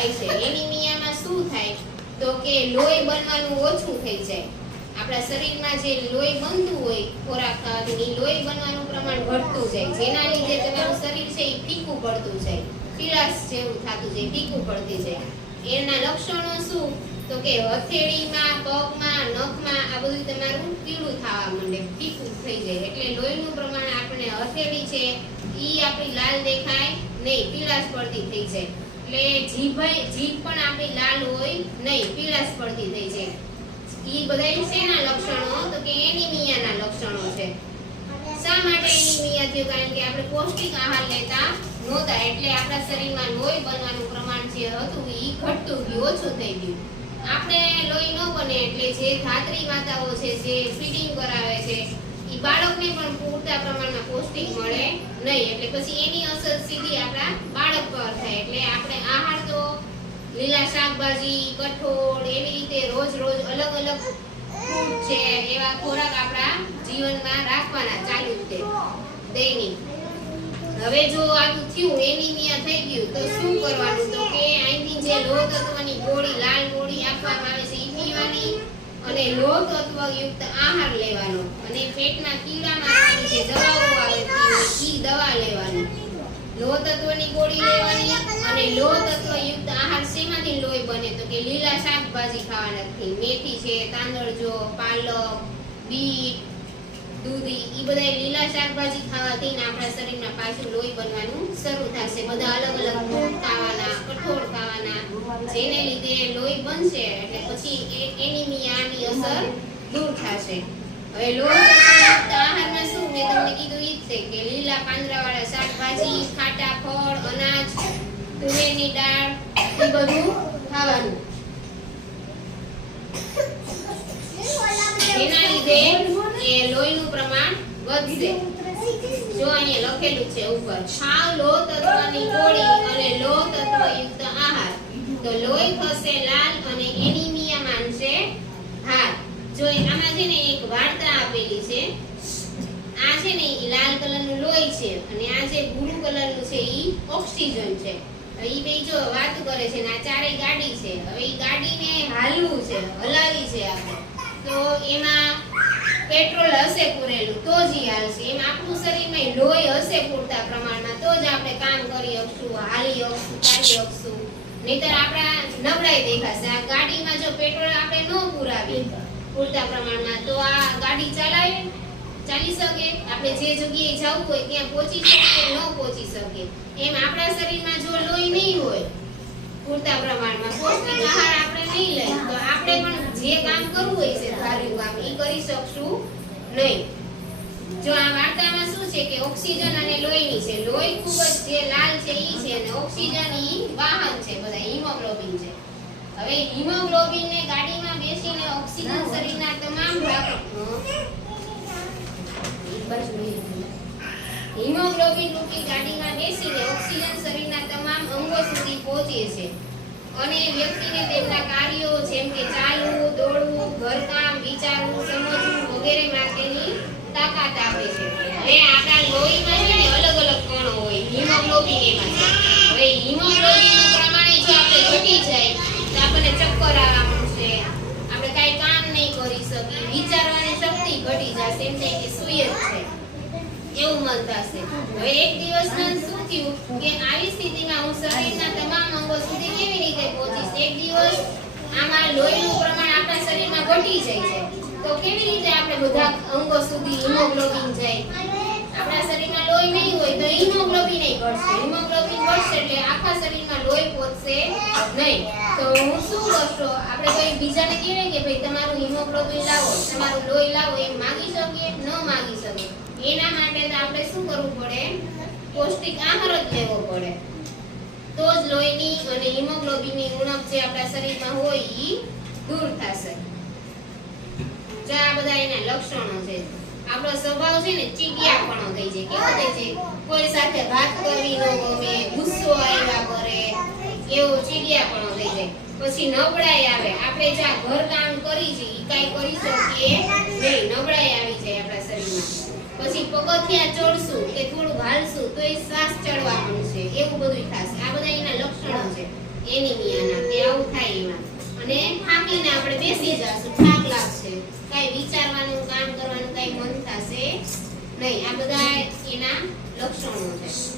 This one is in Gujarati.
થાય છે? એનિમિયામાં શું થાય તો કે લોહી બનવાનું ઓછું થઈ જાય. આપણા શરીરમાં જે લોહી બનતું હોય, ખોરાક ખાવાથી લોહી બનવાનું પ્રમાણ ઘટતું જાય. જેના લીધે તમારું શરીર છે એ ફીકું પડતું જાય. પીળાશ જેવું થતું જાય, ફીકું પડતી જાય. એના લક્ષણો શું? તો કે હથેળીમાં, પગમાં, નખમાં, આ બધું તમારું પીળું થવા માંડે. ફીકું થઈ જાય. એટલે લોહીનું પ્રમાણ આપણે હથેળી છે એ આપણી લાલ દેખાય. નહીં પીળાશ પડતી થઈ જાય. એટલે જીભાઈ જીભ પણ આપણી લાલ હોય, નહીં પીળાશ પડતી થઈ જાય. એ બધા શેના લક્ષણો? તો કે એનિમિયાના લક્ષણો છે. શા માટે એનિમિયા થયું? કારણ કે આપણે પૌષ્ટિક આહાર લેતા નહોતા, એટલે આપણા શરીરમાં લોહી બનવાનું પ્રમાણ જે હતું એ ઘટતું ગયું, ઓછું થઈ ગયું. આપણે લોહી ન બને એટલે જે ધાત્રી માતાઓ છે, જે ફીડિંગ કરાવે છે બાળકને પણ પૂરતા પ્રમાણમાં પૌષ્ટિક મળે નહીં. એટલે પછી એની અસર સીધી આપણા બાળક પર થાય. એટલે આપણે આહાર તો લીલા શાકભાજી, કઠોળ એવી રીતે રોજ રોજ અલગ અલગ ફ્રૂટ છે, એવા ખોરાક આપણા જીવનમાં રાખવાના ચાલુ છે. દૈનિક. હવે જો આવું થયું, એનિમિયા થઈ ગયું, તો શું કરવાનું? તો કે અહીંથી જે લોહ તત્વની ગોળી લાલ ગોળી આપવામાં આવે છે ઈ પીવાની અને લોહ તત્વયુક્ત આહાર લેવાનો. અને પેટના કીડા મારવાની જે દવાઓ આવે છે, ઈ દવા લેવાની. લોહ તત્વની ગોળી લેવાની અને લોહ તત્વયુક્ત આહાર શેમાંથી લોહી બને તો કે લીલા શાકભાજી ખાવાનાથી મેથી છે તાંદળજો પાલક, બીટ દૂધી એ બધા લીલા શાકભાજી ખાવાથી આપણા શરીરમાં પાછું લોહી બનવાનું શરૂ થશે. બધા અલગ અલગ ફ્રૂટ ખાવાના કઠોળ ખાવાના જેને લીધે લોહી બનશે એટલે પછી એનિમિયાની અસર દૂર થશે. હવે લોહી આહારમાં શું? મેં તમને કીધું એ જ છે કે લીલા પાંદરાવાળા શાકભાજી ખાટા ફળ અનાજ તુવેરની દાળ એ બધું ખાવાનું. એના લીધે વધશે વાર્તા આપેલી છે, આ છે ને ઈ લાલ કલરનું લોહી છે અને આ જે બ્લુ કલરનું છે એ ઓક્સિજન છે. એ બે જો વાત કરે છે ને, આ ચારેય ગાડી છે. હવે ઈ ગાડીને હાલવું છે, હલાવી છે આપણે. તો એમાં પેટ્રોલ હશે પૂરેલું, તો જ હાલશે. એમ આપણું શરીરમાં લોહી હશે પૂરતા પ્રમાણમાં, તો જ આપણે કામ કરી શકશું, હાલી શકશું ચાલી શકશું. નહીતર આપણા નબળાઈ દેખાશે. આ ગાડીમાં જો પેટ્રોલ આપણે ન પુરાવીએ પૂરતા પ્રમાણમાં, તો આ ગાડી ચલાવે, ચાલી શકે. આપણે જે જગ્યાએ જવું હોય, ત્યાં પહોંચી શકે ન પહોંચી શકે એમ આપણા શરીરમાં જો લોહી નહીં હોય, પૂરતા પ્રમાણમાં પૌષ્ટિક આહાર આપણે નહીં લઈએ, તો આપણે પણ જે કામ કરવું હોય છે ધાર્યું કામ એ કરી શકશું. નહીં. જો આ વાર્તામાં શું છે કે ઓક્સિજન અને લોહીની છે લોહી ખૂબ જ જે લાલ છે ઈ છે અને ઓક્સિજન ઈ વાહન છે બધા હિમોગ્લોબિન છે. હવે હિમોગ્લોબિન ને ગાડીમાં બેસીને ઓક્સિજન શરીરના તમામ હિમોગ્લોબિન રૂપી ગાડીમાં બેસીને ઓક્સિજન શરીરના તમામ અંગો સુધી પહોંચે છે. અને વ્યક્તિને તેમના કાર્યો જેમ કે ચાલવું દોડવું ઘરકામ વગેરે માટેની તાકાત આપે છે. હવે આપણા લોહીમાં છે ને અલગ અલગ કણો હોય, હિમોગ્લોબિન એમાં છે. હવે હિમોગ્લોબિનનું પ્રમાણ જો આપણે ઘટી જાય, તો આપણને ચક્કર આવવા માંડશે. આપણે કાઈ કામ નહીં કરી શકીએ. વિચારવાની શક્તિ ઘટી જશે. એમ થાય કે સુઈ જ છે. એવું મન થશે. હવે એક દિવસ શું થયું કે આવી સ્થિતિમાં હું શરીરના તમામ અંગો સુધી કેવી રીતે પહોંચીશ? એક દિવસ આમાં લોહીનું પ્રમાણ આપણા શરીરમાં ઘટી જાય છે. તો કેવી રીતે આપણે બધા અંગો સુધી હિમોગ્લોબિન જાય? આપણા શરીરમાં લોહી નહીં હોય તો હિમોગ્લોબિન નહીં ઘટશે. હિમોગ્લોબિન ઘટશે એટલે આખા શરીરમાં લોહી પહોંચશે નહીં. તો હું શું કરશો? આપણે કોઈ બીજાને કહેવાય કે ભાઈ, તમારું હિમોગ્લોબિન લાવો, તમારું લોહી લાવો. એ માગી શકીએ, ન માગી શકીએ. એના માટે તો આપણે શું કરવું પડે? પૌષ્ટિક આહાર જ લેવો પડે. તો જ લોહીની અને હિમોગ્લોબિનની ઉણપ જે આપણા શરીરમાં હોય ઈ દૂર થશે જો આ બધા એના પછી પગથિયા ચડશું કે થોડું હાલશું, તો શ્વાસ ચડવા છે. એવું બધું થશે આ બધા એના લક્ષણો છે. એનિમિયાના, કે આવું થાય એમાં. અને થાકીને આપણે બેસી જશું. ショ。